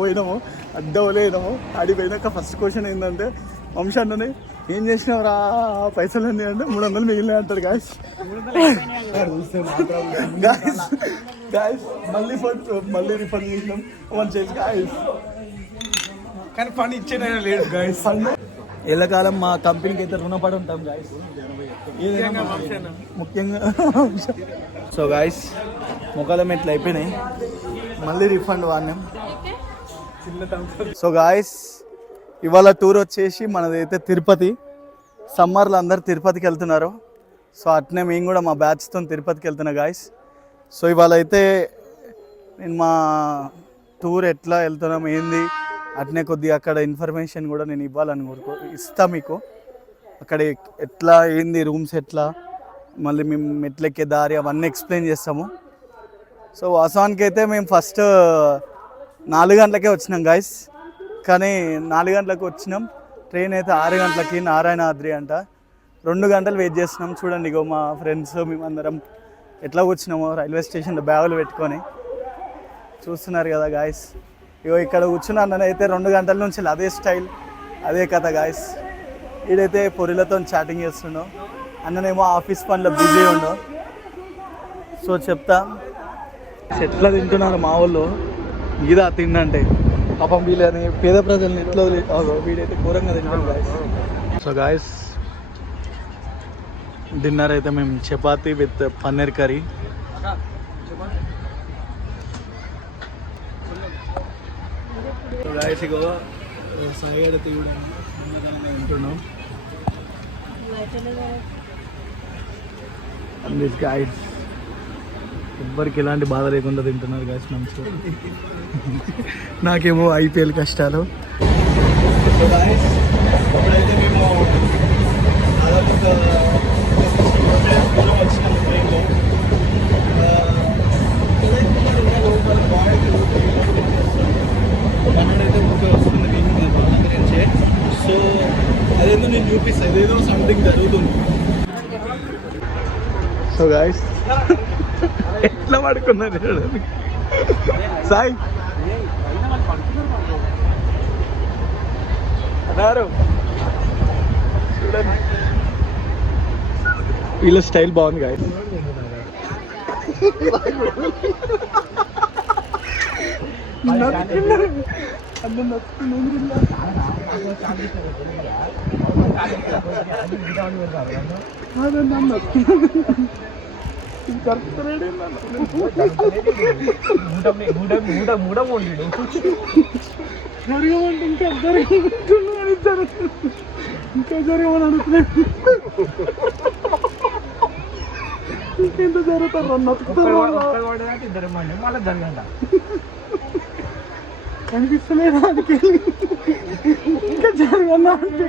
పోయినాము అడ్డవలేనాము ఆడిపోయినాక first question ఏంటంటే వంశ అన్నని ఏం చేసినావురా పైసలు అంటే 300 మిగిలిన అంటాడు గాయస్. గాయస్ మళ్ళీ రిఫండ్ చేసినాం 1 చేసి గాయస్. కానీ ఫండ్ ఇచ్చేనా లేదు గాయస్. ఎల్లకాలం మా కంపెనీకి అయితే రుణపడి ఉంటాం గాయస్, ముఖ్యంగా. సో గాయస్ ముఖాల మెట్లు అయిపోయినాయి, మళ్ళీ రిఫండ్ వాడినాం. సో గాయస్ ఇవాళ టూర్ వచ్చేసి మనదైతే తిరుపతి. సమ్మర్లో అందరు తిరుపతికి వెళ్తున్నారు, సో అట్నే మేము కూడా మా బ్యాచ్తో తిరుపతికి వెళ్తున్నా గాయస్. సో ఇవాళ అయితే నేను మా టూర్ ఎట్లా వెళ్తున్నాం ఏంది అట్నే కొద్దిగా అక్కడ ఇన్ఫర్మేషన్ కూడా నేను ఇవ్వాలని ఇస్తా మీకు. అక్కడ ఎట్లా ఏంది రూమ్స్ ఎట్లా మళ్ళీ మేము మెట్లెక్కే దారి అవన్నీ ఎక్స్ప్లెయిన్ చేస్తాము. సో వాస్తవానికి అయితే మేము ఫస్ట్ 4 గంటలకే వచ్చినాం గాయస్, కానీ 4 గంటలకు వచ్చినాం. ట్రైన్ అయితే 6 గంటలకి నారాయణాద్రి అంట. 2 గంటలు వెయిట్ చేస్తున్నాం. చూడండి ఇగో మా ఫ్రెండ్స్ మేమందరం ఎట్లా వచ్చినామో రైల్వే స్టేషన్లో బ్యాగులు పెట్టుకొని చూస్తున్నారు కదా గాయస్. ఇగో ఇక్కడ కూర్చున్నాను అయితే 2 గంటల నుంచి అదే స్టైల్ అదే కథ గాయస్. ఈడైతే పొరిలతో చాటింగ్ చేస్తున్నాం, అన్ననేమో ఆఫీస్ పనిలో బిజీ ఉండవు. సో చెప్తా ఎట్లా తింటున్నారు మా వాళ్ళు ఇదా తిండంటే. పాపం వీళ్ళని పేద ప్రజల్ని ఎట్లా వీడైతే ఘోరంగా తింటాం గాయస్. సో గాయస్ డిన్నర్ అయితే మేము chapati with paneer curry. So guys ఇగో సగడు తీయడం తింటున్నాం. గాయస్ ఎవ్వరికి ఎలాంటి బాధ లేకుండా తింటున్నారు గాయస్ మంచిగా. నాకేమో ఐపీఎల్ కష్టాలు. ఇప్పుడైతే మేము వస్తుంది. సో అదేదో నేను చూపిస్తాను, అదేదో సంథింగ్ జరుగుతుంది. సో గాయస్ ఎట్లా పడుకున్నారు సాయి అన్నారు చూడండి, వీళ్ళ స్టైల్ బాగుంది గాయస్. జరగమంటే ఇంకా ఇంకా జరగమని అనుకున్నాడు. ఇంకెంత జరుగుతారు కనిపిస్తలేదు దానికి. ఇంకా జరగన్నా అంటే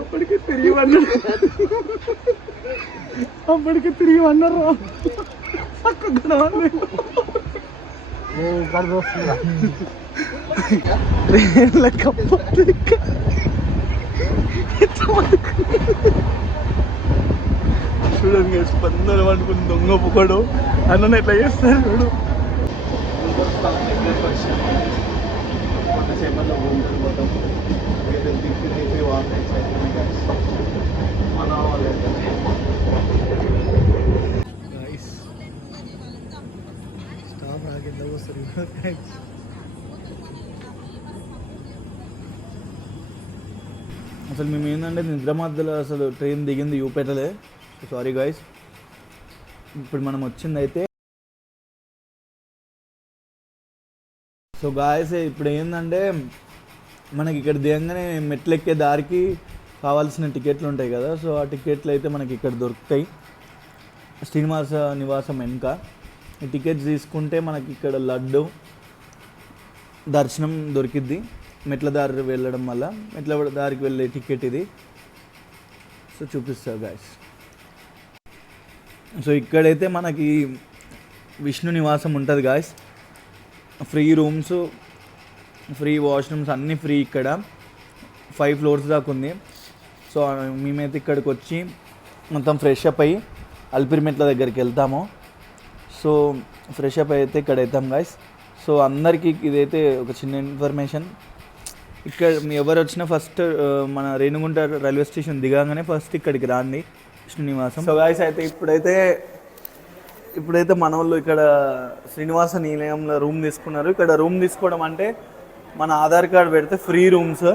అప్పటికే తిరిగి అన్నారు, అప్పటికే తిరిగి అన్నారు. చూడండి స్పందన అనుకుని దొంగ పొగడు అన్న ఎట్లా చేస్తారు చూడు. స్టాప్ రాకింద వస్తారు. అసలు మేము ఏంటంటే నిద్ర మధ్యలో అసలు ట్రైన్ దిగింది యూపేటలే. Sorry guys. ఇప్పుడు మనం వచ్చిందైతే సో గాయస్ ఇప్పుడు ఏంటంటే మనకి ఇక్కడ దిగంగానే మెట్లు ఎక్కే దారికి కావాల్సిన టికెట్లు ఉంటాయి కదా. సో ఆ టికెట్లు అయితే మనకి ఇక్కడ దొరుకుతాయి శ్రీనివాస నివాసం వెనుక. ఈ టికెట్స్ తీసుకుంటే మనకి ఇక్కడ లడ్డు దర్శనం దొరికిద్ది మెట్ల దారి వెళ్ళడం వల్ల. మెట్ల దారికి వెళ్ళే టికెట్ ఇది. సో చూపిస్తారు గాయస్. సో ఇక్కడైతే మనకి విష్ణు నివాసం ఉంటుంది guys. Free rooms, free washrooms అన్నీ ఫ్రీ. ఇక్కడ 5 ఫ్లోర్స్ దాకా ఉంది. సో మేమైతే ఇక్కడికి వచ్చి మొత్తం ఫ్రెష్ అప్ అయ్యి అల్పిరిమెట్ల దగ్గరికి వెళ్తాము. సో ఫ్రెష్ అప్ అయితే ఇక్కడ అవుతాం గైస్. సో అందరికీ ఇదైతే ఒక చిన్న ఇన్ఫర్మేషన్. ఇక్కడ మీ ఎవరు వచ్చినా ఫస్ట్ మన రేణిగుంట రైల్వే స్టేషన్ దిగాగానే ఫస్ట్ ఇక్కడికి రాండి, శ్రీనివాసం. సో గైస్ అయితే ఇప్పుడైతే మన వాళ్ళు ఇక్కడ శ్రీనివాస నిలయంలో రూమ్ తీసుకున్నారు. ఇక్కడ రూమ్ తీసుకోవడం అంటే మన ఆధార్ కార్డ్ పెడితే ఫ్రీ రూమ్స్.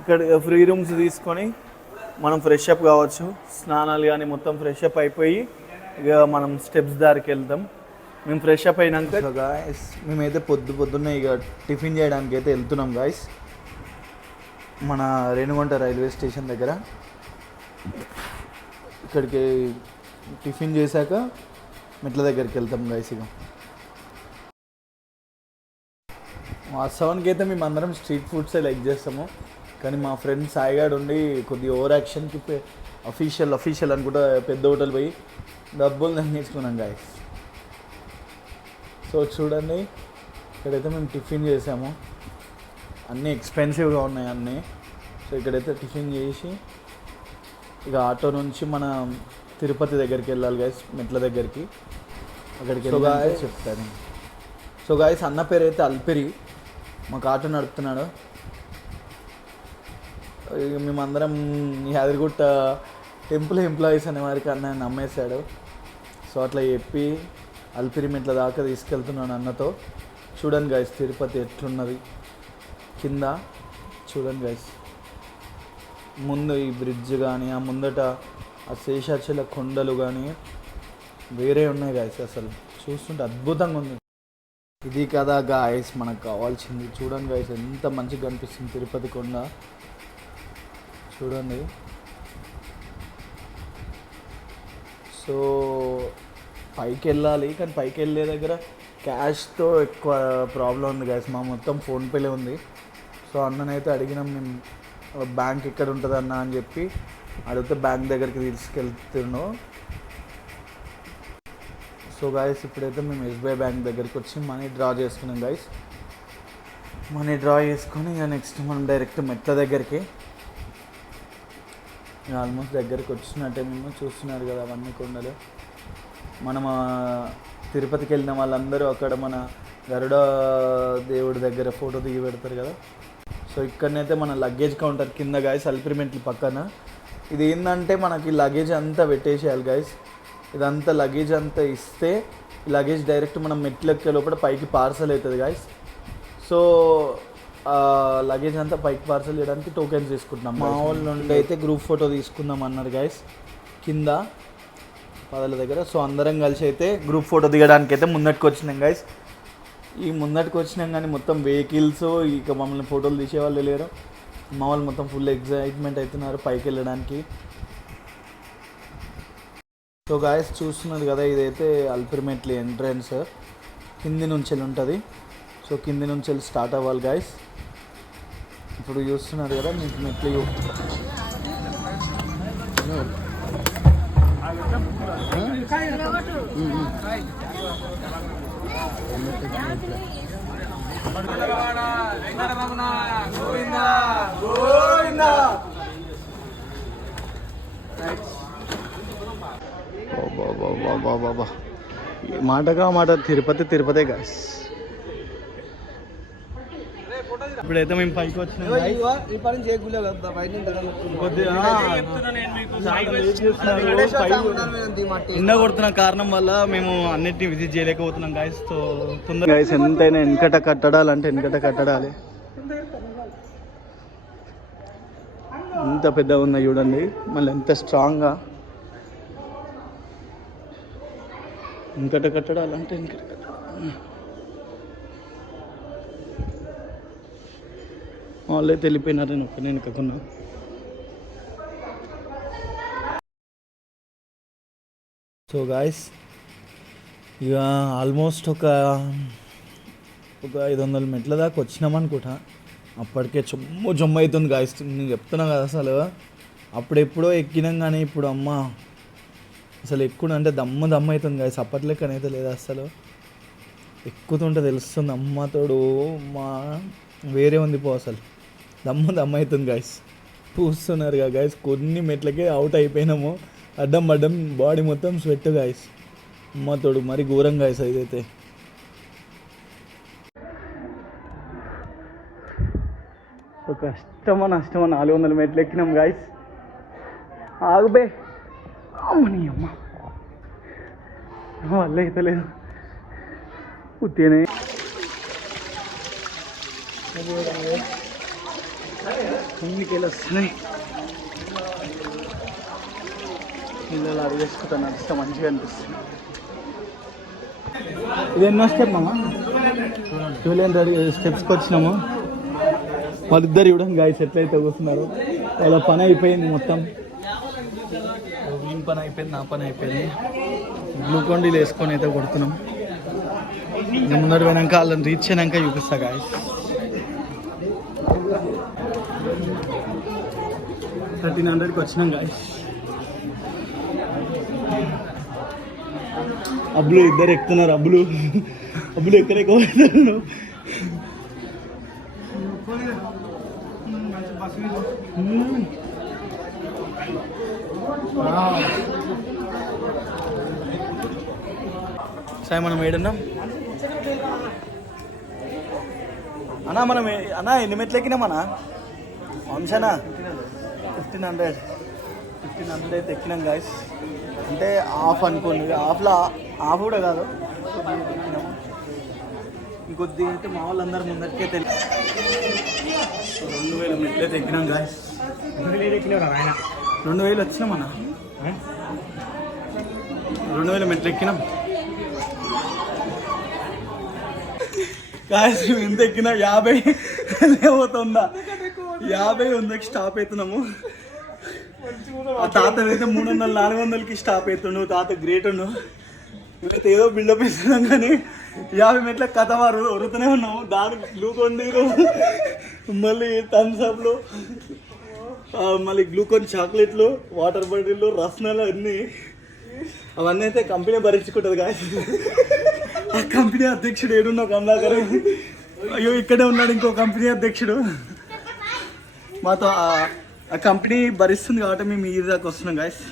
ఇక్కడ ఫ్రీ రూమ్స్ తీసుకొని మనం ఫ్రెష్ అప్ కావచ్చు, స్నానాలు కానీ మొత్తం ఫ్రెష్ అప్ అయిపోయి ఇక మనం స్టెప్స్ దారికి వెళ్తాం. మేము ఫ్రెష్ అప్ అయినాక గాయస్ మేమైతే పొద్దున్నే ఇక టిఫిన్ చేయడానికి అయితే వెళ్తున్నాం గాయస్. మన రేణిగుంట రైల్వే స్టేషన్ దగ్గర ఇక్కడికి టిఫిన్ చేశాక మెట్ల దగ్గరికి వెళ్తాం గాయస్. ఇక వాస్తవానికి అయితే మేము అందరం స్ట్రీట్ ఫుడ్సే లైక్ చేస్తాము, కానీ మా ఫ్రెండ్ సాయిగాడు ఉండి కొద్దిగా ఓవర్ యాక్షన్కి అఫీషియల్ అనుకుంటా పెద్ద హోటల్ పోయి డబ్బులు తగ్గించుకున్నాం గాయస్. సో చూడండి ఇక్కడైతే మేము టిఫిన్ చేసాము, అన్నీ ఎక్స్పెన్సివ్గా ఉన్నాయి అన్నీ. సో ఇక్కడైతే టిఫిన్ చేసి ఇక ఆటో నుంచి మన తిరుపతి దగ్గరికి వెళ్ళాలి గాయస్, మెట్ల దగ్గరికి. అక్కడికి వెళ్ళి చెప్తాను. సో గాయస్ అన్న పేరు అయితే అల్పిరి, మాకు ఆటో నడుపుతున్నాడు. ఇక మేమందరం యాదగిరిగుట్ట టెంపుల్ ఎంప్లాయీస్ అనే వారికి అన్న నమ్మేశాడు. సో అట్లా చెప్పి అల్పిరి మెట్ల దాకా తీసుకెళ్తున్నాను అన్నతో. చూడండి గాయస్ తిరుపతి ఎట్లున్నది కింద చూడండి గాయస్. ముందు ఈ బ్రిడ్జ్ కానీ ఆ ముందట ఆ శేషాచల కొండలు కానీ వేరే ఉన్నాయి గాయస్, అసలు చూస్తుంటే అద్భుతంగా ఉంది. ఇది కదా గాయస్ మనకు కావాల్సింది. చూడండి గాయస్ ఎంత మంచిగా కనిపిస్తుంది తిరుపతి కొండ చూడండి. సో పైకి వెళ్ళాలి, కానీ పైకి వెళ్ళే దగ్గర క్యాష్తో ఎక్కువ ప్రాబ్లం ఉంది గాయస్. మా మొత్తం ఫోన్పేలే ఉంది. సో అన్ననైతే అడిగినాం మేము, బ్యాంక్ ఎక్కడ ఉంటుంది అన్న అని చెప్పి అడిగితే బ్యాంక్ దగ్గరికి తీసుకెళ్తున్నాం. సో గాయస్ ఇప్పుడైతే మేము ఎస్బీఐ బ్యాంక్ దగ్గరికి వచ్చి మనీ డ్రా చేసుకున్నాం గాయస్. మనీ డ్రా చేసుకొని ఇక నెక్స్ట్ మనం డైరెక్ట్ మెట్ల దగ్గరికి ఆల్మోస్ట్ దగ్గరికి వచ్చినట్టే. మేము చూస్తున్నారు కదా అవన్నీ కొండలు. మనం తిరుపతికి వెళ్ళిన వాళ్ళందరూ అక్కడ మన గరుడ దేవుడి దగ్గర ఫోటో దిగి పెడతారు కదా. సో ఇక్కడనైతే మన లగేజ్ కౌంటర్ కింద గాయస్ అల్పిరిమెంట్ల పక్కన. ఇది ఏంటంటే మనకి లగేజ్ అంతా పెట్టేసేయాలి గాయస్. ఇదంతా లగేజ్ అంతా ఇస్తే లగేజ్ డైరెక్ట్ మనం మెట్లు ఎక్కే లోపల పైకి పార్సల్ అవుతుంది గాయస్. సో లగేజ్ అంతా పైకి పార్సల్ చేయడానికి టోకెన్స్ తీసుకుంటున్నాం. మా వాళ్ళ నుండి అయితే గ్రూప్ ఫోటో తీసుకుందాం అన్నారు గాయస్ కింద పదల దగ్గర. సో అందరం కలిసి అయితే గ్రూప్ ఫోటో దిగడానికి అయితే ముందటికి వచ్చినాం గాయస్. ఈ ముందటికి వచ్చినాం కానీ మొత్తం వెహికల్స్ ఇక మమ్మల్ని ఫోటోలు తీసేవాళ్ళు లేరు. మా వాళ్ళు మొత్తం ఫుల్ ఎగ్జైట్మెంట్ అవుతున్నారు పైకి వెళ్ళడానికి. సో గాయస్ చూస్తున్నారు కదా ఇదైతే అల్పిరిమెట్ల ఎంట్రన్స్ కింది నుంచి ఉంటుంది. సో కింది నుంచి స్టార్ట్ అవ్వాలి గాయస్. ఇప్పుడు చూస్తున్నారు కదా మీకు మెట్లు బాబా మాటగా మాట తిరుపతి గాయస్. ఇప్పుడైతే మేము పైకి వచ్చినాం. ఎండ కొడుతున్న కారణం వల్ల మేము అన్నిటిని విజిట్ చేయలేకపోతున్నాం గాయస్. తో తొందరగా గాయస్ ఎంతైనా వెనకట కట్టడాలి. ఎంత పెద్దగా ఉన్నాయి చూడండి, మళ్ళీ ఎంత స్ట్రాంగ్గా. వెనకట కట్టడాలంటే వాళ్ళే తెలిపోయినారు, నేను ఒక్కనే వెనుకకున్నా. సో గాయస్ ఇక ఆల్మోస్ట్ ఒక 500 మెట్ల దాకా వచ్చినామనుకుంటా. అప్పటికే జొమ్ము అవుతుంది గాయస్. నేను చెప్తున్నా కదా అసలు అప్పుడెప్పుడో ఎక్కినాం కానీ ఇప్పుడు అమ్మ అసలు ఎక్కువ అంటే దమ్ము అవుతుంది గాయస్. అప్పట్లెక్కనైతే లేదు అసలు. ఎక్కుతుంటే తెలుస్తుంది అమ్మతోడు మా వేరే ఉంది పో, అసలు దమ్ము అవుతుంది గాయస్. పూస్తున్నారు గాయస్. కొన్ని మెట్లకే అవుట్ అయిపోయినాము. అడ్డం బాడీ మొత్తం స్వెట్ గాయస్. అమ్మ తోడు మరి ఘోరం గాయస్ అదైతే. సో కష్టమా 400 మెట్లు ఎక్కినాం గాయస్. ఆగుబే అమ్మని అమ్మ వల్ల అయితే లేదు ఉత్తేనే. ఎన్నికెళ్ళి వస్తున్నాయి పిల్లలు అడిగేసుకుంటాను. నడిస్తే మంచిగా అనిపిస్తుంది. ఇది ఎన్నో స్టెప్ అమ్మా? 1200 స్టెప్స్కి వచ్చినాము. వాళ్ళిద్దరు ఇవ్వడం గాయస్ ఎట్లయితే కూర్చున్నారు. వాళ్ళ పని అయిపోయింది మొత్తం. వీని పని అయిపోయింది, నా పని అయిపోయింది. గ్లూకోండీలు వేసుకొని అయితే కొడుతున్నాం. ఇంకా ముందర పోయినాక వాళ్ళని రీచ్ అయినాక చూపిస్తా గాయస్. 1300కి వచ్చినాం గాయస్. అబ్బులు ఇద్దరు ఎక్కుతున్నారు. అబ్బులు ఎక్కడెక్కడ పోతున్నారు. సాయి మనం ఏడున్నాం అన్నా? మనం అన్నా ఎన్ని మెట్లు ఎక్కినాం అన్నా? వంశనా 1500 అయితే ఎక్కినాం గాయస్. అంటే హాఫ్ అనుకోండి. హాఫ్ కూడా కాదు, ఎక్కినాము. ఇంకొద్ది అంటే మా వాళ్ళందరూ ముందరికే తెలియదు. 2000 మెట్లు అయితే ఎక్కినాం గాయస్. 2000 వచ్చినాం అన్న. 2000 మెట్లు ఎక్కినాం గాయస్. ఎంత ఎక్కినా 50 లేవుతుందా? 50 వందకి స్టాప్ అవుతున్నాము. ఆ తాత అయితే 300 400కి స్టాప్ అవుతుండు. తాత గ్రేట్ ఉండు. మేమైతే ఏదో బిల్డప్ ఇస్తున్నాం కానీ 50 మెట్ల కథ వరుతూనే ఉన్నాము. దానికి గ్లూకోన్ నీరు, మళ్ళీ థమ్స్అప్లు, మళ్ళీ గ్లూకోన్ చాక్లెట్లు, వాటర్ బాటిల్లు, రసనాలు అవన్నీ అయితే కంపెనీ భరించుకుంటుంది గాయస్. ఆ కంపెనీ అధ్యక్షుడు ఏడున్నావు కమలాకర్? అయ్యో ఇక్కడే ఉన్నాడు ఇంకో కంపెనీ అధ్యక్షుడు. మాతో ఆ కంపెనీ భరిస్తుంది కాబట్టి మేము ఈ దాకా వస్తున్నాం గాయస్.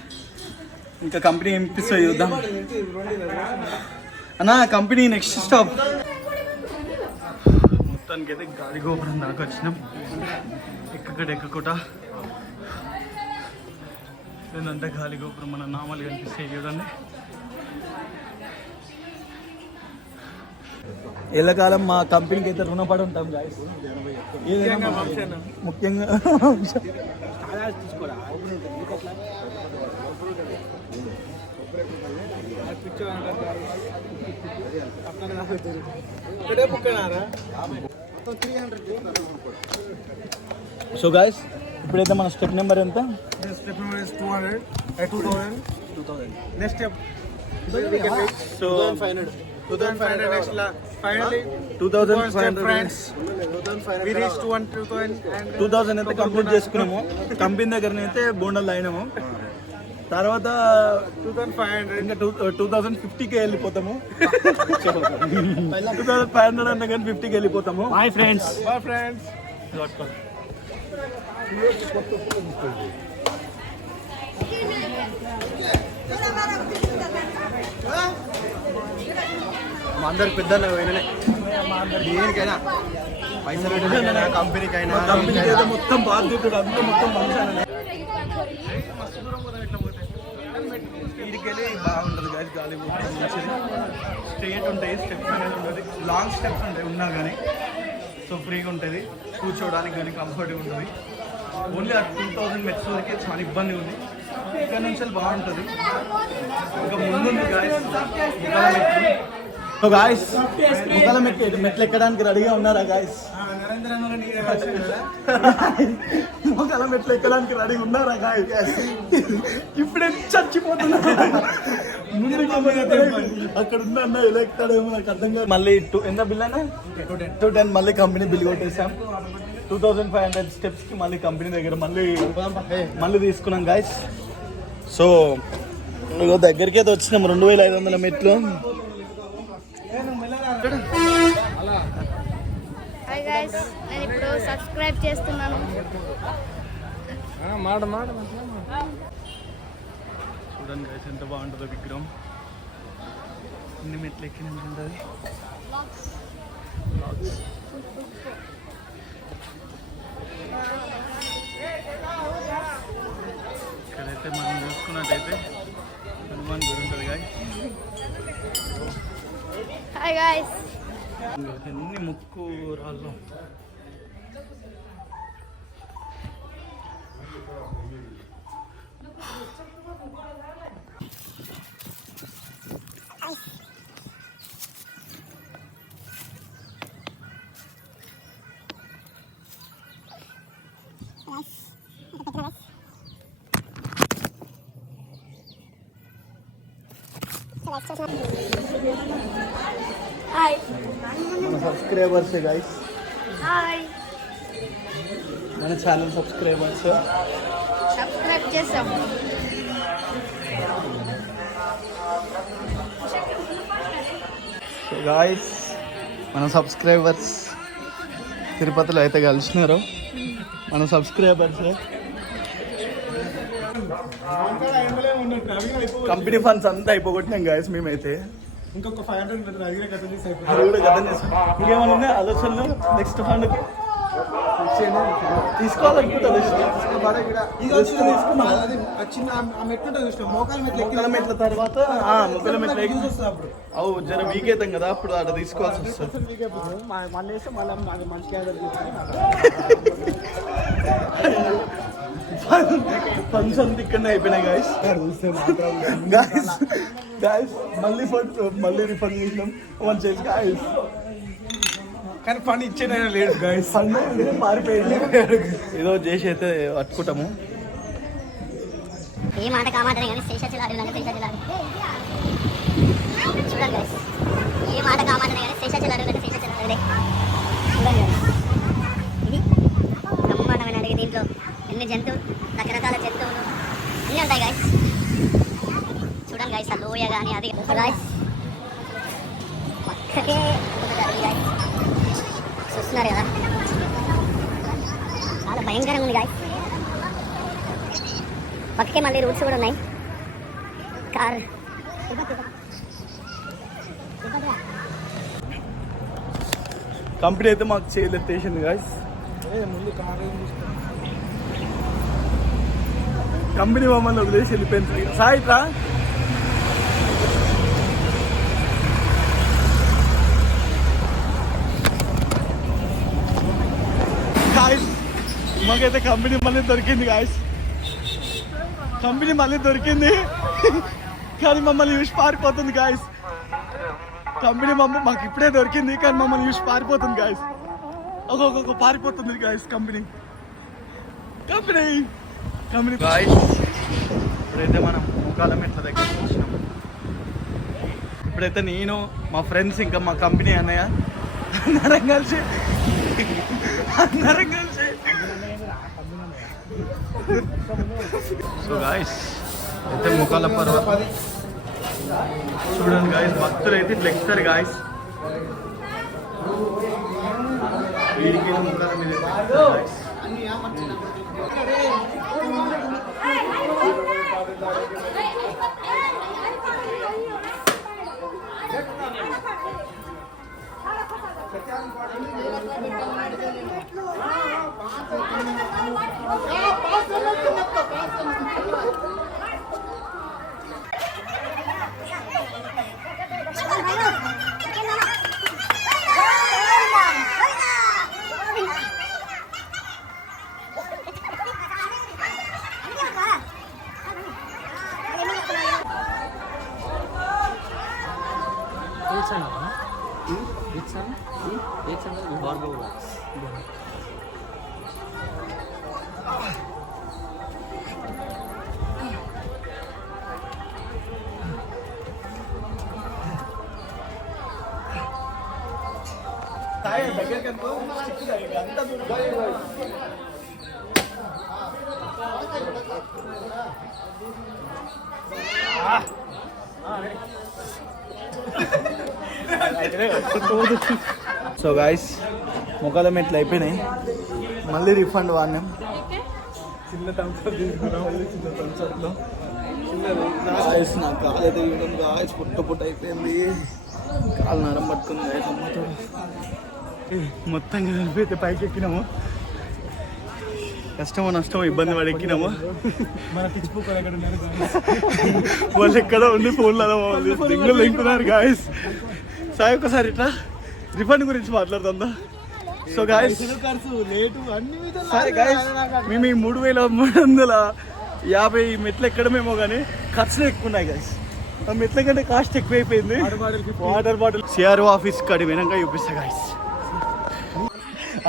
ఇంకా కంపెనీ ఎంపిస్తుంది చూద్దాం అన్నా. Company next stop. మొత్తానికి అయితే గాలి గోపురం దాకా వచ్చినాం. ఎక్కకుండా ఏంటంటే గాలి గోపురం మన నామాలు కనిపిస్తాయి చూడండి. ఎల్లకాలం మా కంపెనీకి అయితే రుణపడి ఉంటాం గాయస్. ముఖ్యంగా సో గాయస్ ఇప్పుడైతే మన స్టెప్ నెంబర్ ఎంత? Step number is 200, 2000. Next step. So 2500 next finally 2500 friends. We reached 2000 and 2000 అయితే కంప్లీట్ చేసుకున్నాము. కంపెనీ దగ్గర అయితే బోండాలు అయినాము. తర్వాత 2500 ఇంకా 2050కి వెళ్ళిపోతాము. 2500 అన్న కానీ 50కి వెళ్ళిపోతాము. Bye friends. మా అందరికి పెద్ద దేనికైనా పైసలు కంపెనీకైనా అయితే మొత్తం బాధ్యతడు అంతా మొత్తం మంచాలనే. వీడికెళ్ళి బాగుంటుంది గాలి గాలి మంచిది. స్ట్రేట్ ఉంటాయి స్టెప్స్ అనేది ఉంటుంది. లాంగ్ స్టెప్స్ ఉంటాయి ఉన్నా కానీ. సో ఫ్రీగా ఉంటుంది కూర్చోవడానికి కానీ కంఫర్ట్గా ఉంటుంది. ఓన్లీ ఆ 2000 మెట్స్ వరకే చాలా ఇబ్బంది ఉంది. ఇక్కడ నుంచి బాగుంటుంది. ఇంకా ముందుంది గాయస్ ముఖాల మెట్లు ఎక్కడానికి రెడీగా ఉన్నారా గాయస్? ముఖాల మెట్లు ఎక్కడానికి రెడీగా ఉన్నారా గాయస్? ఇప్పుడే చచ్చిపోతున్నా. అక్కడ ఉన్న అన్న ఎలా ఎక్కుతాడేమో నాకు అర్థం కాదు. మళ్ళీ ఎంత బిల్ అయినా 210 మళ్ళీ కంపెనీ బిల్ కొట్టేసాం. 2500 స్టెప్స్కి మళ్ళీ కంపెనీ దగ్గర మళ్ళీ తీసుకున్నాం గాయస్. సో దగ్గరికి అయితే వచ్చినాం 2500 మెట్లు. హాయ్ గైస్, నేను ఇప్పుడు సబ్స్క్రైబ్ చేస్తున్నాను. చూడండి guys, ఎంత బాగుంటుందో విగ్రహం. ఇన్ని మెట్లు ఎక్కిన ఉంటుంది. ఇక్కడైతే మనం చూసుకున్నట్టయితే హనుమాన్ గుడి ఉంటుంది guys. Hi guys. ఎన్ని ముక్కు రాళ్ళు. హాయ్. మన సబ్స్క్రైబర్స్ గైస్, హాయ్. మన ఛానల్ సబ్స్క్రైబర్స్. సబ్స్క్రైబ్ చేసాం. సో గాయస్, మన సబ్స్క్రైబర్స్ తిరుపతిలో అయితే కలిసినారు. మన సబ్స్క్రైబర్స్ కంపెనీ ఫండ్స్ అంతా అయిపోగొట్టినాం గాయస్ మేమైతే. ఇంకొక 500 అడిగిన కథ తీసి అది కూడా గతం చేస్తాం. ఇంకేమైనా ఉన్నాయి ఆలోచనలు నెక్స్ట్ ఫండ్కి తీసుకోవాలనుకుంటా. మొక్కల మెట్ల తర్వాత మొక్కల మెట్ల అవు జర వీక్ అవుతాం కదా, అప్పుడు అక్కడ తీసుకోవాల్సి వస్తుంది. ఫండ్స్ అంతా ఇక్కడనే అయిపోయినాయి గాయస్. గాయస్ మళ్ళీ రిఫండ్ చేసినాం 1 చేసి గాయస్. కానీ ఫండ్ ఇచ్చేనా లేదు గాయస్. ఫండ్ మారిపోయింది. ఏదో చేసి అయితే పట్టుకుంటాము. ఏ మాట కామాటనే కానీ శేషాచలాడు చూడండి guys. ఏ మాట కామాటనే కానీ శేషాచలాడు చూడండి guys. ఇది బ్రహ్మాండమైన అడిగి. దీంట్లో ఎన్ని జంతువులు, రకరకాల జంతువులు అన్నీ ఉంటాయి గాయస్. చూడండి గాయస్, ఆ లోయ కానీ అది గాయస్ పక్కకే గాయస్. చూస్తున్నారు కదా, చాలా భయంకరంగా ఉంది గాయస్. పక్కకే మళ్ళీ రూట్స్ కూడా ఉన్నాయి. కార్ కంపెనీ అయితే మాకు చేయలేసేసింది గాయస్. కంపెనీ మమ్మల్ని వదిలేసి వెళ్ళిపోయింది. సాయిట్రా గాయస్, మాకైతే కంపెనీ మళ్ళీ దొరికింది గాయస్. కంపెనీ మళ్ళీ దొరికింది కానీ మమ్మల్ని చూసి పారిపోతుంది గాయస్. కంపెనీ మాకు ఇప్పుడే దొరికింది కానీ మమ్మల్ని చూసి పారిపోతుంది గాయస్. ఒక్కొక్క పారిపోతుంది గాయస్ కంపెనీ గాయస్. ఇప్పుడైతే మనం ముఖాల మెట్ల దగ్గరికి వచ్చినాము. ఇప్పుడైతే నేను, మా ఫ్రెండ్స్, ఇంకా మా కంపెనీ అన్నయ్య అందరం కలిసి సో గాయస్ అయితే ముఖాల పర్వతం చూడండి గాయస్. భక్తులు అయితే ఇట్లా ఎక్కుతారు గాయస్. వీడికి ముఖాల మీద గాయస్. సో గాయస్, ముఖాల మెట్లు అయిపోయినాయి. మళ్ళీ రిఫండ్ వాడినాం. చిన్న థమ్స్అప్ తీసుకున్నాం, చిన్న థమ్స్అప్లో గాయస్ నా కాలు అయితే ఇవ్వడం గాయస్ పుట్ట అయిపోయింది, కాలు నరం పట్టుకుంది గాయస్. అమ్మతో మొత్తం కలిపి పైకి ఎక్కినాము, కష్టమో నష్టమో ఇబ్బంది పడి ఎక్కినాము. మన పిచ్చి పూకలు అక్కడ ఉన్నారు. వాళ్ళు ఎక్కడ ఉండి ఫోన్లో దింగులు ఎక్కుతున్నారు గాయస్. సాయి ఒకసారి ఇట్లా రిఫండ్ గురించి మాట్లాడుతుందా? సో గాయస్ ఖర్చు లేటు అన్ని సరే గాయస్, మేము ఈ 3350 మెట్లు ఎక్కడమేమో కానీ ఖర్చులు ఎక్కువ ఉన్నాయి గాయస్. ఆ మెట్ల కంటే కాస్ట్ ఎక్కువైపోయింది. వాటర్ బాటిల్ సిఆర్ఓ ఆఫీస్ కడి వినంగా చూపిస్తా గాయస్.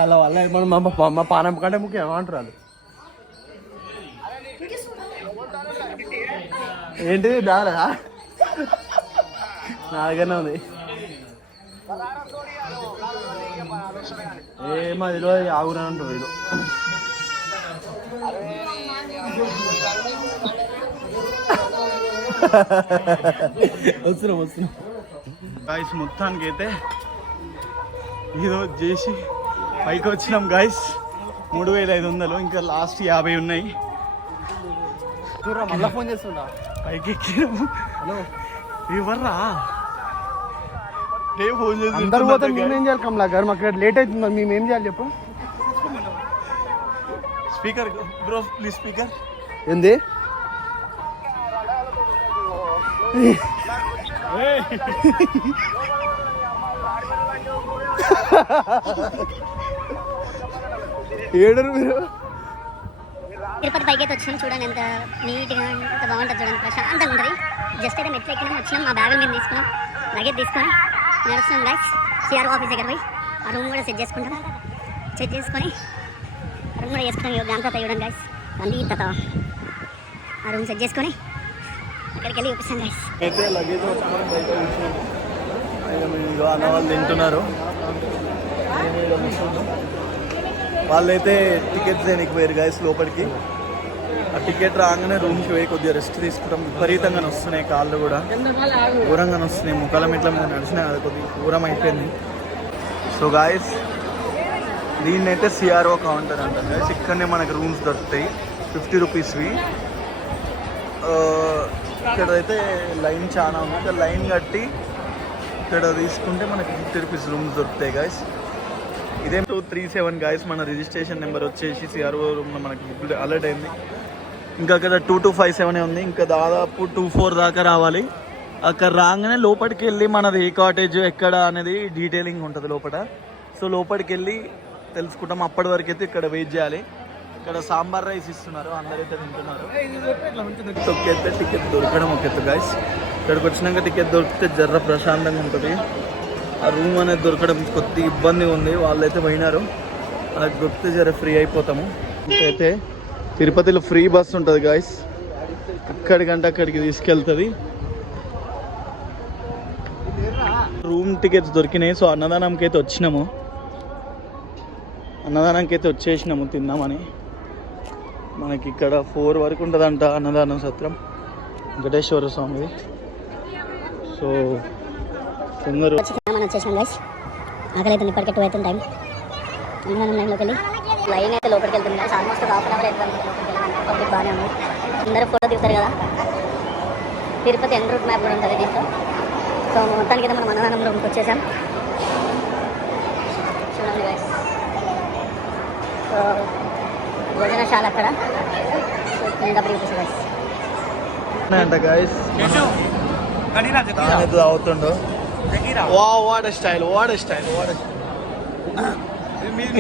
అలా వల్ల మనం మా పానం కంటే ముఖ్యం ఏమంటారు వాళ్ళు. ఏంటిది దారా నాగనే ఉంది. మదిలో ఆగురా అంటారు వీళ్ళు. వస్తున్నాం గాయస్. మొత్తానికి అయితే ఏదో చేసి పైకి వచ్చినాం గాయస్. 3500, ఇంకా లాస్ట్ 50 ఉన్నాయి. మళ్ళీ ఫోన్ చేస్తుంటా. పైకి ఎక్కినాము. హలో ఎవర్రా డే ఫోన్ చేసి అందరు పోతే మేమేం చేయాలి కమలా గారు? మాకు ఇక్కడ లేట్ అవుతుంది, మేము ఏం చేయాలి చెప్పు. Speaker bro please speaker. ఏంది ఏడరు మీరు? తిరుపతి పైకి అయితే వచ్చినాం. చూడండి ఎంత నీట్గా, ఎంత బాగుంటుంది చూడండి, ప్రశాంతంగా ఉంటుంది. జస్ట్ అయితే మెట్లు ఎక్కినాం, వచ్చినాం, మా బ్యాగులు మేము తీసుకున్నాం, లగేజ్ తీసుకొని నడుస్తున్నాం గైస్. సిఆర్ఓ ఆఫీస్ దగ్గర పోయి ఆ రూమ్ కూడా సెట్ చేసుకుంటాం. సెట్ చేసుకొని రూమ్ కూడా చేసుకుంటాం. దాని తర్వాత చూడండి గైస్, అన్నీ తర్వాత ఆ రూమ్ సెట్ చేసుకొని అక్కడికి వెళ్ళి చూపిస్తాం గైస్. అయితే లగేజ్ పట్టుకొని బయట కూర్చున్నాము. ఇక మేము అన్న వాళ్ళు తింటున్నారు. వాళ్ళైతే టికెట్స్ దేనికి పోయారు గాయస్ లోపలికి. ఆ టికెట్ రాగానే రూమ్కి పోయి కొద్దిగా రెస్ట్ తీసుకుంటాం. విపరీతంగా వస్తున్నాయి, కాళ్ళు కూడా ఘోరంగా వస్తున్నాయి. ముఖాల మెట్ల మీద నడిచినా అది కొద్దిగా ఘోరం అయిపోయింది. సో గాయస్, దీన్నైతే సిఆర్ఓ కౌంటర్ అంటారు గాయస్. ఇక్కడనే మనకి రూమ్స్ దొరుకుతాయి 50 రూపీస్వి. ఇక్కడైతే లైన్ చాలా ఉంది. ఇక్కడ లైన్ కట్టి ఇక్కడ తీసుకుంటే మనకి 50 రూపీస్ రూమ్స్ దొరుకుతాయి గాయస్. ఇదే 237 గాయస్. మన రిజిస్ట్రేషన్ నెంబర్ వచ్చేసి సిఆర్ఓ రూమ్లో మనకి బుక్ అలర్ట్ అయింది. ఇంకా అక్కడ 2257 ఉంది. ఇంకా దాదాపు 24 దాకా రావాలి. అక్కడ రాగానే లోపలికి వెళ్ళి మనది ఏ కాటేజ్ ఎక్కడ అనేది డీటెయిలింగ్ ఉంటుంది లోపల. సో లోపలికి వెళ్ళి తెలుసుకుంటాం. అప్పటి వరకు అయితే ఇక్కడ వెయిట్ చేయాలి. ఇక్కడ సాంబార్ రైస్ ఇస్తున్నారు, అందరైతే తింటున్నారు. ఒకెత్తే టికెట్ దొరకడం ఒకెత్తు గాయస్. ఇక్కడికి వచ్చినాక టికెట్ దొరికితే జర్ర ప్రశాంతంగా ఉంటుంది. ఆ రూమ్ అనేది దొరకడం కొద్దిగా ఇబ్బందిగా ఉంది. వాళ్ళైతే పోయినారు, వాళ్ళకి దొరికితే జర ఫ్రీ అయిపోతాము. అయితే తిరుపతిలో ఫ్రీ బస్ ఉంటుంది గాయస్, ఇక్కడికంటే అక్కడికి తీసుకెళ్తుంది. రూమ్ టికెట్స్ దొరికినాయి. సో అన్నదానంకి అయితే వచ్చినాము, అన్నదానానికి అయితే వచ్చేసినాము తిందామని. మనకి ఇక్కడ 4 వరకు ఉంటుందంట అన్నదానం సత్రం, వెంకటేశ్వర స్వామిది. సో తొందర మనం వచ్చేసాం గైస్. ఆకలి అయితే ఇప్పటికే 2 అవుతుంది టైం. అన్నదానం లైన్లోకి వెళ్ళి లైన్ అయితే లోపలికి వెళ్తుంది గైస్. ఆల్మోస్ట్ ఒక 1/2 అవర్ అవుతుంది లోపలికి వెళ్ళి. పబ్లిక్ బాగానే ఉంది, అందరూ ఫోటో దిగుతారు కదా. తిరుపతి ఎన్ రూట్ మ్యాప్ కూడా ఉంటుంది దీంట్లో. సో మొత్తానికి అయితే మనం అన్నదానం రూమ్కి వచ్చేసాం. చూడండి గైస్, సో భోజనశాల అక్కడ. సో డబ్బులు చూపిస్తాం గైస్. అంట గాయస్ అవుతుండో. What style, what style, what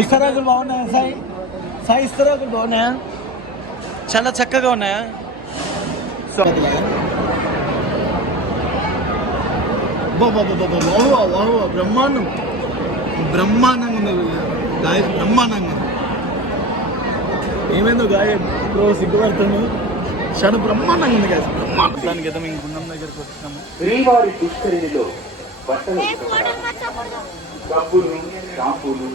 ఇస్తరాకులు బాగున్నాయా సాయి? సాయి ఇస్తరాకులు బాగున్నాయా? చాలా చక్కగా ఉన్నాయా? సో బ్రహ్మాండం, బ్రహ్మాండంగా ఉంది గాయ, బ్రహ్మాండంగా. ఏమైందో గాయ ఇప్పుడు సిగ్గుపడుతుంది. చాలా బ్రహ్మాండంగా ఉంది గాయ, బ్రహ్మాండానికి అయితే మేము గుండం దగ్గరికి వచ్చినాము. శ్రీవారి పుష్కరిణిలో బట్టలు డబ్బులు షాంపూలు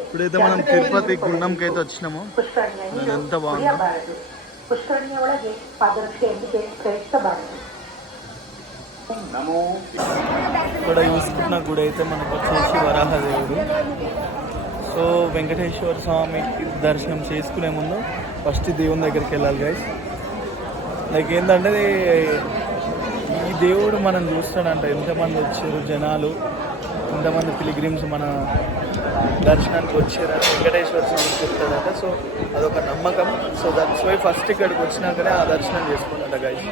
ఇప్పుడైతే మనం తిరుపతి గుండంకి అయితే వచ్చినాము. ఎంత బాగుందో. ಪುಷ್ಕರಣಿಯ ಒಳಗೆ ಪಾದರಕ್ಷೆ ಎಂದಿಗೆ ಪ್ರಯುಕ್ತಬಾರದು. నమో ఇక్కడ చూసుకున్న గుడి అయితే మనకు వచ్చేసి వరాహదేవుడు. సో వెంకటేశ్వర స్వామి దర్శనం చేసుకునే ముందు ఫస్ట్ దేవుని దగ్గరికి వెళ్ళాలి గైస్. లైక్ ఏంటంటే ఈ దేవుడు మనం చూస్తాడంట, ఎంతమంది వచ్చారు జనాలు, ఎంతమంది పిలిగ్రిమ్స్ మన దర్శనానికి వచ్చారని వెంకటేశ్వర స్వామి చెప్తాడట. సో అదొక నమ్మకం. సో దట్స్ వై ఫస్ట్ ఇక్కడికి వచ్చినాకనే ఆ దర్శనం చేసుకున్నాడ గైస్.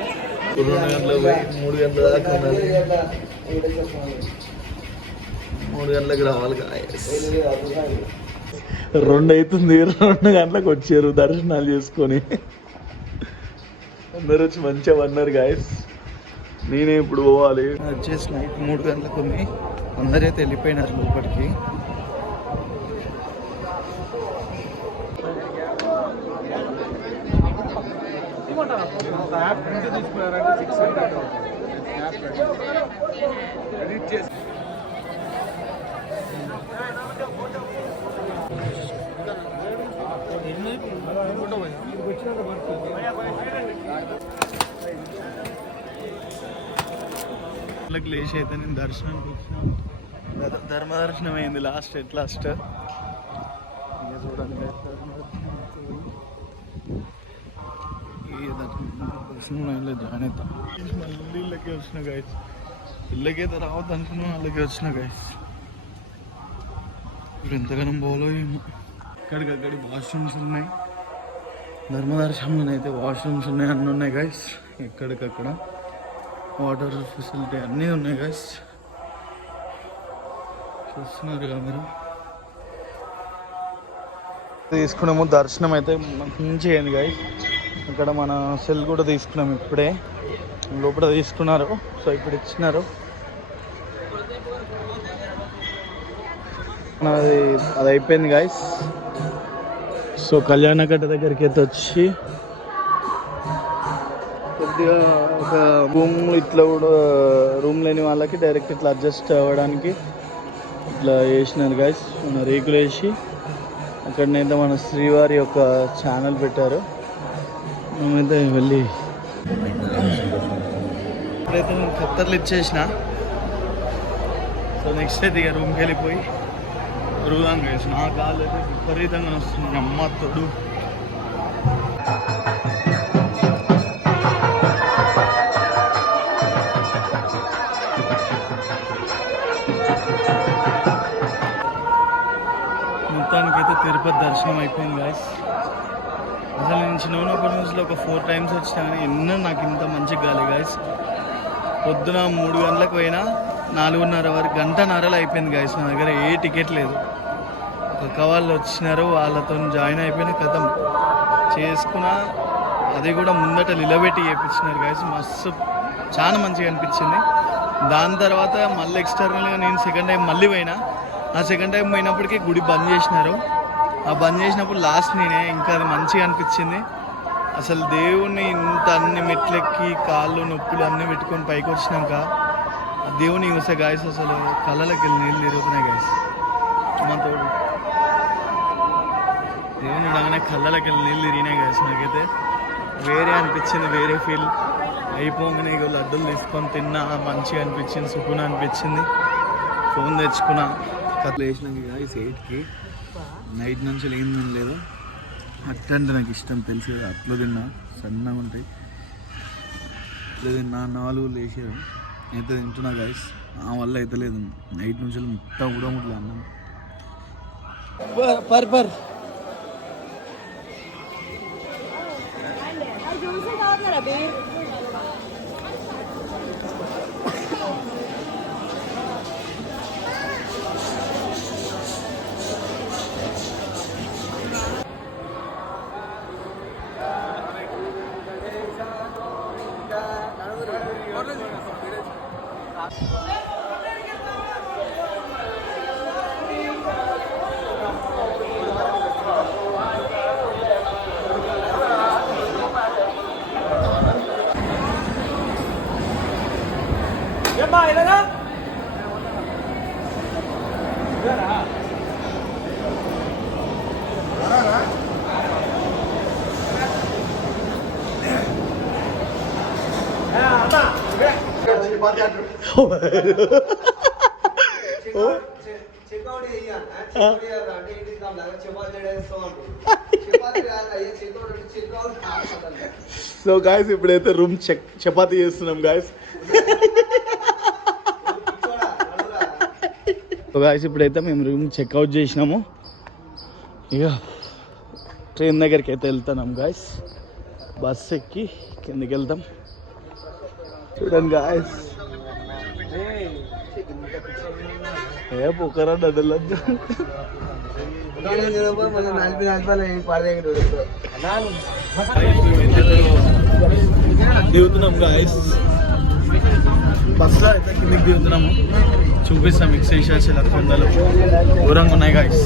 2 గంటలు పోయి 3 గంటల దాకా ఉండాలి, 3 గంటలకు రావాలి గాయస్. 2 అవుతుంది, 2 గంటలకు వచ్చారు దర్శనాలు చేసుకొని. అందరు వచ్చి మంచిగా అన్నారు గాయస్. నేనే ఇప్పుడు పోవాలి. వచ్చేసి నైట్ 3 గంటలకు ఉంది, అందరైతే వెళ్ళిపోయినారు లోపలికి. యాప్ ప్రింట్ తీసుకున్నారంటే 600 యాప్ ఎడిట్ చేసి లేచి అయితే నేను దర్శనానికి వచ్చిన, ధర్మ దర్శనం అయింది లాస్ట్ చూడండి. దర్శనం జాయిన్ అవుతాం. మళ్ళీ ఇళ్ళకి వచ్చిన గైస్, ఇళ్ళకైతే రావద్దు అనుకున్నాం, వాళ్ళకి వచ్చిన గైస్. ఇప్పుడు ఎంతగానో పోలో ఏమో. అక్కడికక్కడి వాష్రూమ్స్ ఉన్నాయి, ధర్మదర్శనంలో అయితే వాష్రూమ్స్ ఉన్నాయి, అన్నీ ఉన్నాయి గైస్. ఎక్కడికక్కడ వాటర్ ఫెసిలిటీ అన్నీ ఉన్నాయి గైస్. చూస్తున్నారు కదా మీరు. తీసుకున్నాము, దర్శనం అయితే మంచిగా అయింది గైస్. అక్కడ మన సెల్ కూడా తీసుకున్నాం, ఇప్పుడే లోపల తీసుకున్నారు. సో ఇప్పుడు ఇచ్చినారు. అది అయిపోయింది గైస్. సో కళ్యాణకట్ట దగ్గరికి అయితే వచ్చి కొద్దిగా ఒక రూమ్ ఇట్లా కూడా రూమ్ లేని వాళ్ళకి డైరెక్ట్ ఇట్లా అడ్జస్ట్ అవ్వడానికి ఇట్లా వేసినారు గైస్. మన రేకులు వేసి అక్కడనైతే మన శ్రీవారి యొక్క ఛానల్ పెట్టారు. మేమైతే వెళ్ళి ఇప్పుడైతే నేను ఖత్తర్లు ఇచ్చేసిన. సో నెక్స్ట్ అయితే ఇక రూమ్కి వెళ్ళిపోయి రుదాం గైస్. నా కాళ్ళు అయితే విపరీతంగా వస్తుంది, అమ్మ తోడు. మొత్తానికైతే తిరుపతి దర్శనం అయిపోయింది గాయస్. అసలు నేను చిన్నప్పటి నుంచి ఒక 4 times వచ్చినా కానీ ఎన్నో నాకు ఇంత మంచిగా కాలే గాయస్. పొద్దున 3 గంటలకు పోయినా 4:30 వరకు, 1:30 అయిపోయింది గాయస్. నా దగ్గర ఏ టికెట్ లేదు. ఒక వాళ్ళు వచ్చినారు, వాళ్ళతో జాయిన్ అయిపోయిన కథం చేసుకున్నా. అది కూడా ముందట నిలబెట్టి చేయించినారు గాయస్. మస్తు చాలా మంచిగా అనిపించింది. దాని తర్వాత మళ్ళీ ఎక్స్టర్నల్గా నేను సెకండ్ టైం మళ్ళీ పోయినా. ఆ సెకండ్ టైం పోయినప్పటికీ గుడి బంద్ చేసినారు. ఆ బంద్ చేసినప్పుడు లాస్ట్ నేనే. ఇంకా అది మంచిగా అనిపించింది. అసలు దేవుణ్ణి ఇంత అన్ని మెట్లెక్కి కాళ్ళు నొప్పులు అన్నీ పెట్టుకొని పైకి వచ్చినాక ఆ దేవుని చూసే గాయస్ అసలు కళ్ళకి వెళ్ళి నీళ్ళు తిరుగుతున్నాయి గాయస్. మా తోడు దేవుని ఉండగానే కళ్ళకి వెళ్ళి నీళ్ళు తిరిగినాయి గాయస్. నాకైతే వేరే అనిపించింది, వేరే ఫీల్. అయిపోగానే ఇక లడ్డూలు తీసుకొని తిన్నా, మంచిగా అనిపించింది, సుకున అనిపించింది. ఫోన్ తెచ్చుకున్నా. కథలు వేసినాక గాయస్ 8కి నైట్ నుంచి ఏం లేదు. అట్లా అంటే నాకు ఇష్టం, తెలుసు కదా. అట్లా తిన్నా, సన్నగా ఉంటాయి. అట్లా తిన్నా, 4 లేచారు. అయితే తింటున్నా గాయస్. ఆ వల్ల అయితే లేదు, నైట్ నుంచి ముట్ట కూడా ముట్లా అన్నాం. పర్ చెక్అవుట్ అంటే ఇంటికి chapati chapati checkout. So guys ఇప్పుడైతే రూమ్ చపాతీ చేస్తున్నాం గాయస్. సో గాయస్ ఇప్పుడైతే మేము రూమ్ చెక్అవుట్ చేసినాము. ఇక ట్రైన్ దగ్గరికి అయితే వెళ్తున్నాం గాయస్. బస్ ఎక్కి కిందకి వెళ్తాం. చూడండి గాయస్. ఏ పోకరా డబ్బులు దిగుతున్నాం గాయస్. బస్లో అయితే కిందకి దిగుతున్నాము. చూపిస్తాం మీకు శేషాచల కొండలు దూరంగా ఉన్నాయి గాయస్.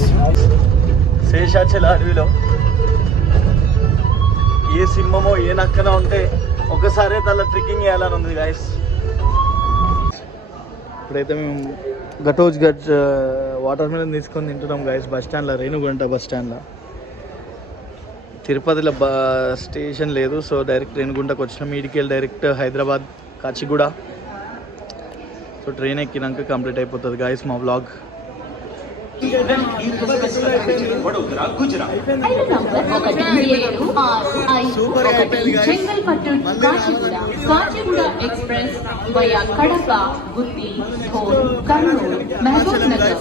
శేషాచల అడవిలో ఏ సింహమో ఏ నక్కనో ఉంటే ఒకసారి తల ట్రెక్కింగ్ చేయాలని ఉంది గాయస్. ఇప్పుడైతే మేము ఘటోజ్ గట్ వాటర్ మిలన్ తీసుకొని తింటున్నాం గాయస్ బస్ స్టాండ్లో, రేణుగుంట బస్ స్టాండ్లో. తిరుపతిలో స్టేషన్ లేదు, సో డైరెక్ట్ రేణుగుంటకు వచ్చినాం. ఈడికెళ్ళి direct Hyderabad Kacheguda. So train ఎక్కినాక కంప్లీట్ అయిపోతుంది గాయస్ మా vlog. Kacheguda express via Kadapa, Gooty, Dhone, Kurnool, Mahbubnagar.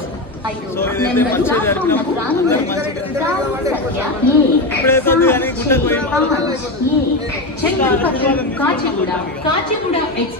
Kacheguda express